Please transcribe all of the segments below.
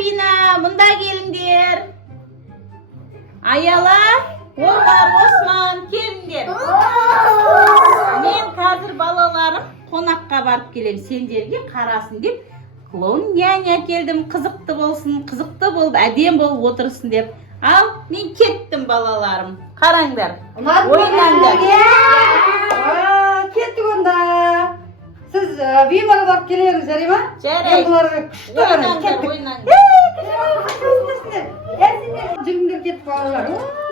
Сабина, мында келіңдер. Аяла, Омар, Осман, келіңдер. Мен қазір балаларым қонаққа барып келем, сендерге қарасын деп. Клоун няня келдім, қызықты болсын, қызықты болып, әдем болып отырсын деп. Ал, мен кеттім балаларым. Қараңдар, ойнаңдар. Кеттік онда. Сіз беймар барып келеріңіз, жарай ма? Жарай. Ойнаңдар, ойнаңдар. Жүріңдер кеттік балалар.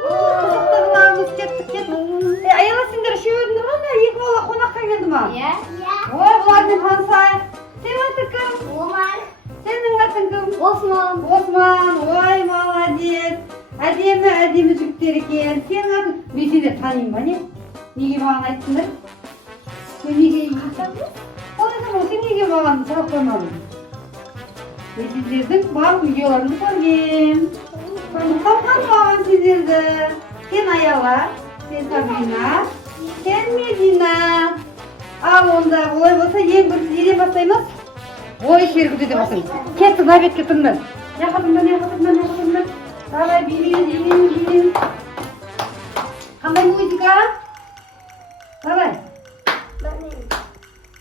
Қызықты қыламыз, кеттік. Аяла сендер үшеуіңдер ма? Екі бала қонаққа келді ма? Иә. Ой, бұлармен танысайық. Сен аты кім? Омар. Сенің атың кім? Осман. Осман, ой, молодец. Әдемі жігіттер екен. Сенің атың? Мен сендер танимын ба, не? Неге маған айттыңдар? Мен неге айттым? Сен неге маған сұрақ қоймадың? Мен сендердің барлық видеоларыңды көргем. Сондықтан танымаған сендерді. Сен Аяла, сен Сабина, сен Медина. Ал онда олай болса ең бірінші неден бастаймыз? Ой, шергіде де бастаймыз. Кеттік, набетке тыңдар. Неқатыңдар. Давай, билейін. Қандай музыка? Давай.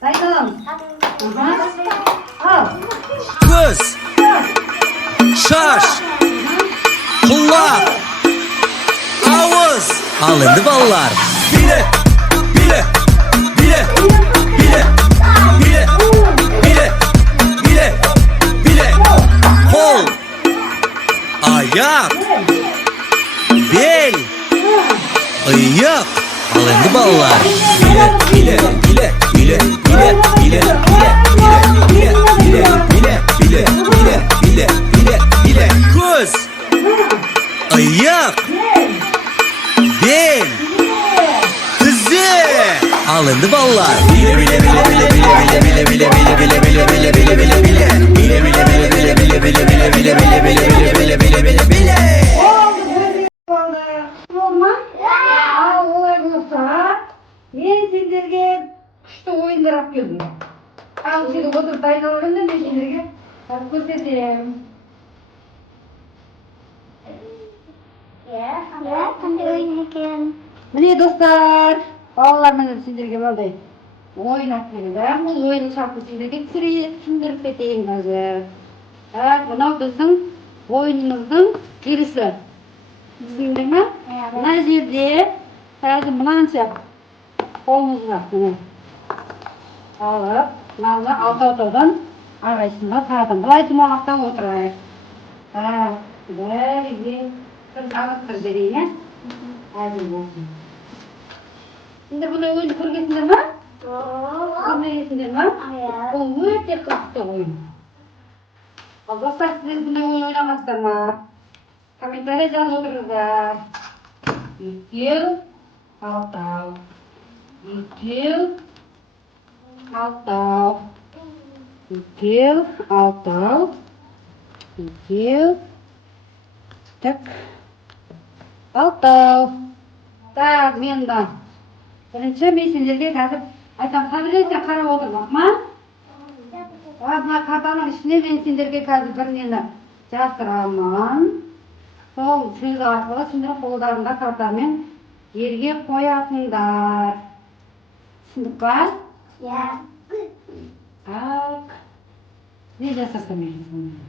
Дайыналамыз. Ал. Көз, шаш, құлақ, ауыз. Ал енді балалар. Биле. Қол, аяқ, бел, иық. Ал енді балалар. Биле. Көз, аяқ, бел, тізе. Ал енді балалар. Мен сендерге күшті ойындар алып келдім. Ал сендер отырып дайындалғанда мен сендерге көрсетемін. Қандай ойын екен? Міне достар, балалар міне сендерге мынандай ойын алып келді. Бұл ойынның шартын сендерге түсіндіріп кетейін қазір. Мынау біздің ойынымыздың желісі. Түсіндіңдер ме? Мына жерде қазір мынанша қолымызға алып, мынаны алтаудан арасында тағатын. Былай тұмалақтан отырайық. Бірге ағыттыр берейін. Әзір болсын. Сендер бұндай ойынды көргесіңдер ма? Көрмегесіңдер ма? Бұл өте қызықты ойын. Ал достар, сіздер бұндай ойын ойнамастар ма? Комментария жазып отырыңыздар. Екеу, алтау. Екеу, алтау. Екеу, алтау. Екеу. Так. Алтау. Так, менда. Бірінші мен сендерге қазір айтам, қабілетте қарап отырмақ ма? Мына картаның ішіне мен сендерге қазір бір нені жасырамын. Сол сөз арқылы сендер қолдарында картамен жерге қоятындар. Түсіндік па? Иә. Так. Не жасасам мен?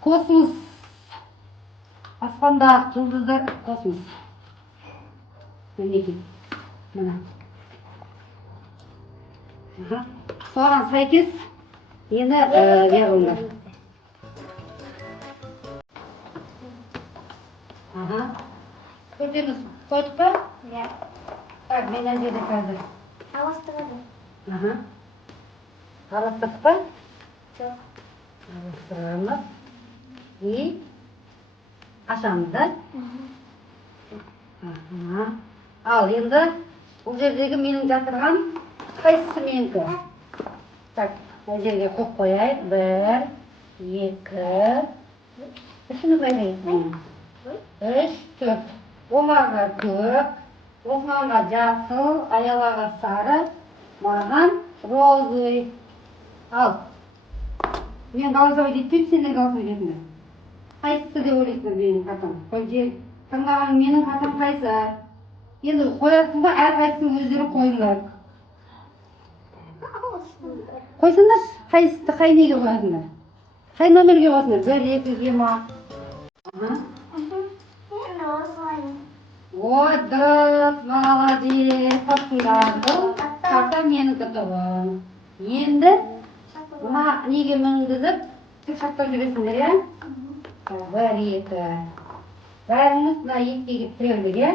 Космос. Аспанда жұлдыздар космос. Мінекей. Мына. Соған сәйкес енді веріңдер. Көрдіңіз, қойдық па? Иә. Так, мен әндеді қазір. Аластырады. Аластық па? Жоқ. Аластырамыз. И ашамыз, да? Ал, енді бұл жердегі менің жатырған қайсысы менікі? Так, бұл жерге қоп қояйық. 1, 2, үшіні байлайық. 3, 4. Омарға көк, Османға жасыл, Аялаға сары, маған розы. Ал. Мен голосовать етпеймін, сен де голосовать етіңдер. Қайсысы деп ойлайсыңдар менің хатам? Таңдаған менің хатам қайсы? Енді қоясың ба, әрқайсысын өздері қойыңдар. Қойсыңдар, қайсысы қай неге қоясыңдар? Қай номерге қоясыңдар? 1-2-ге ма? Ой, дұрыс, молодец, тапсыңдар. Бұл карта менікі тұғын. Енді мына неге мінгізіп, сақтап жүресіңдер, иә? 1-2. Бәріңіз мына еккеге тірелдік, иә?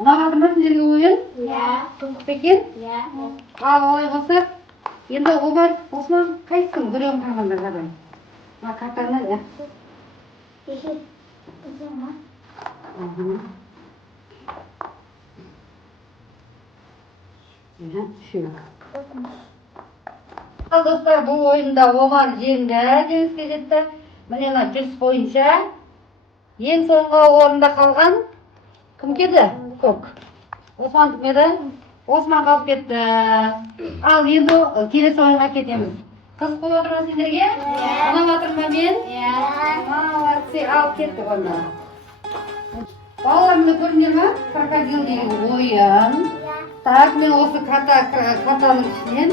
Ұнағады ма сіздерге ойын? Иә. Қызық екен? Иә. Ал олай болса, енді Омар, Осман қайсың? Біреуін тағыңдар қадан. Мына картаны, иә? Ал достар, бұл ойында Омар жеңді, жеңіске жетті. Міне мына 100 бойынша ең соңғы орында қалған кім кеді? Көк. Осман кім еді? Осман қалып кетті. Ал енді келесі ойынға кетеміз. Қызық болып отыр ма сендерге? Ұнап отыр ма мен? Молодцы, алып кеттік онда. Балаларымды көрдіңдер ма? Крокодил деген ойын. Так, мен осы картаның ішінен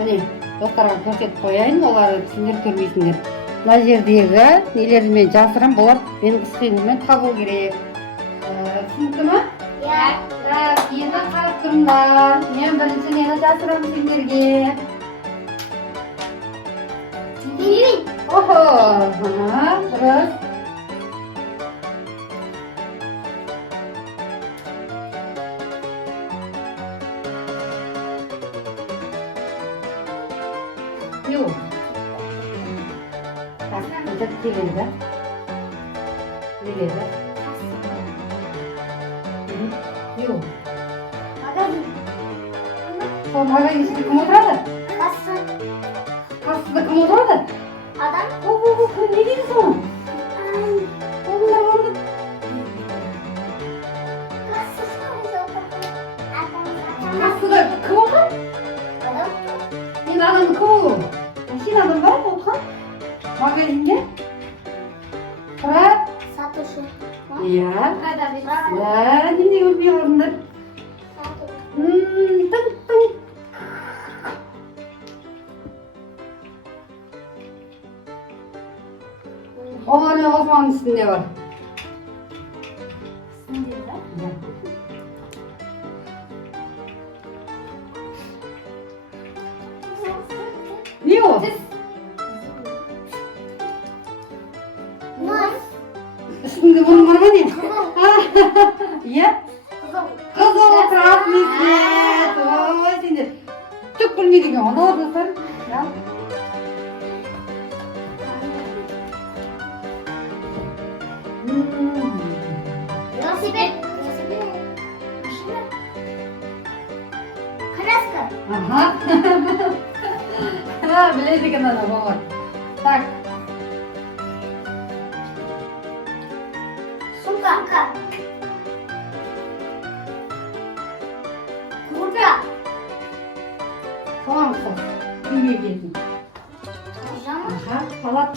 міне достарға көрсетіп қояйын, оларды сендер көрмейсіңдер. Мына жердегі нелерді мен жасырам, болар менің іс-қимылмен табу керек. Түсінікті ма? Иә. Так, енді қарап тұрыңдар. Мен бірінші нені жасырам сендерге. Охо, дұрыс. Yok. Так, это келеді. Келеді. Yok. Сол магазин ішінде кім отырады? Қасында кім отырады? Адам? Не дейсің соны? Қасында кім отырады? Мен адамды кім olur? Сен адам бар отырған? Магазинде? Тұрап? Сатушы. Иә. Неге өлмей қалдыңдар? Тың. Оған Османның үстінде бар. Не о? Üstünde bunun var mı ne? Ya? Kızıl krasnislet. Oy seni. Çok bilmedi ki onu dostlar. Ya. Велосипед. Коляска. Ага. Біледі екен ана бабар. Так. Сумка. Куртка. Soğan sos. Düğmeye geldim. Pijama. Aha. Salat.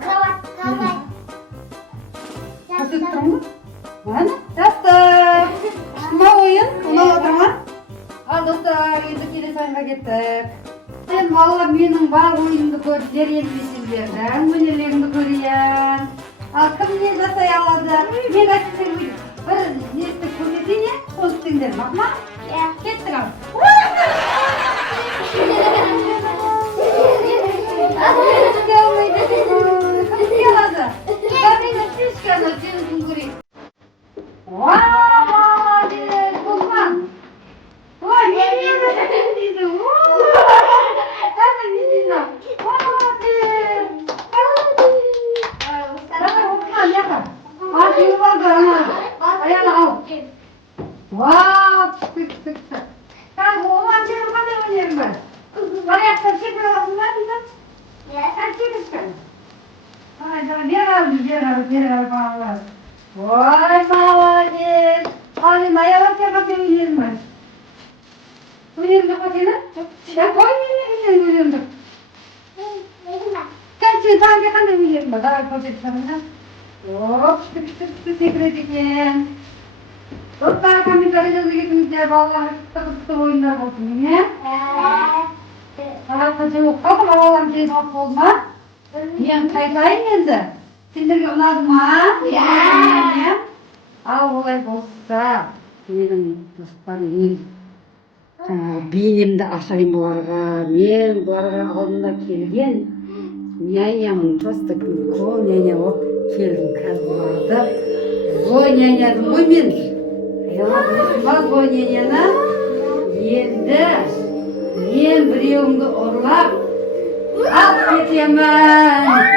Кровать. Kasıt mı? Var mı? Yaptım. Kime oyun? Ona oturma. Al dostlar, енді келесі ойынға кеттік. Sen valla менің бар ойымды көріп жерелмесіңдердің өнерлеріңді көрейін. Ал кім не жасай алады? Мен әйтсем бір несті көрсетейін, е? Соны істеңдер, мақма? Иә. Кеттік ал. Кім істей алады? Кәмені фишканы сенің көрейін. Молодец, Осман. Ой, не дейді. Қандай не дейді? Молодец. Давай, Осман, яқа. Атыңы барды, ана. Аяны ал. Вау, түк. Так, Омар, сенің қандай өнерің бар? Аяқтан шекер аласың ба, дейді? Сәл шекерші. Бер ал, балалар. Ой, молодец. Ал, енді аяқ сенің өнерің бар. Önümde bakayım. Ya koy önümde. Sen daha kadar önümde. Daha koy sana. Hop, tekrar. Hatta kami karıcılığı gitmişler vallahi sıkıntı oyunlar olsun ya. Arkadaşlar yok kalın oğlan şey bak olma. Yan kaykayın geldi. Sindirge uladın mı? Ya. Al olay olsa. Benim dostlarım iyi. Benim de aşayım bularga. Men bularga aldığında kelgen. Nyanyamın просто kol nyanya olup keldim kazılarda. Zor nyanyadım oy men. Ayollar zor nyanyana. Endi men bireuvimni urlab alib ketaman.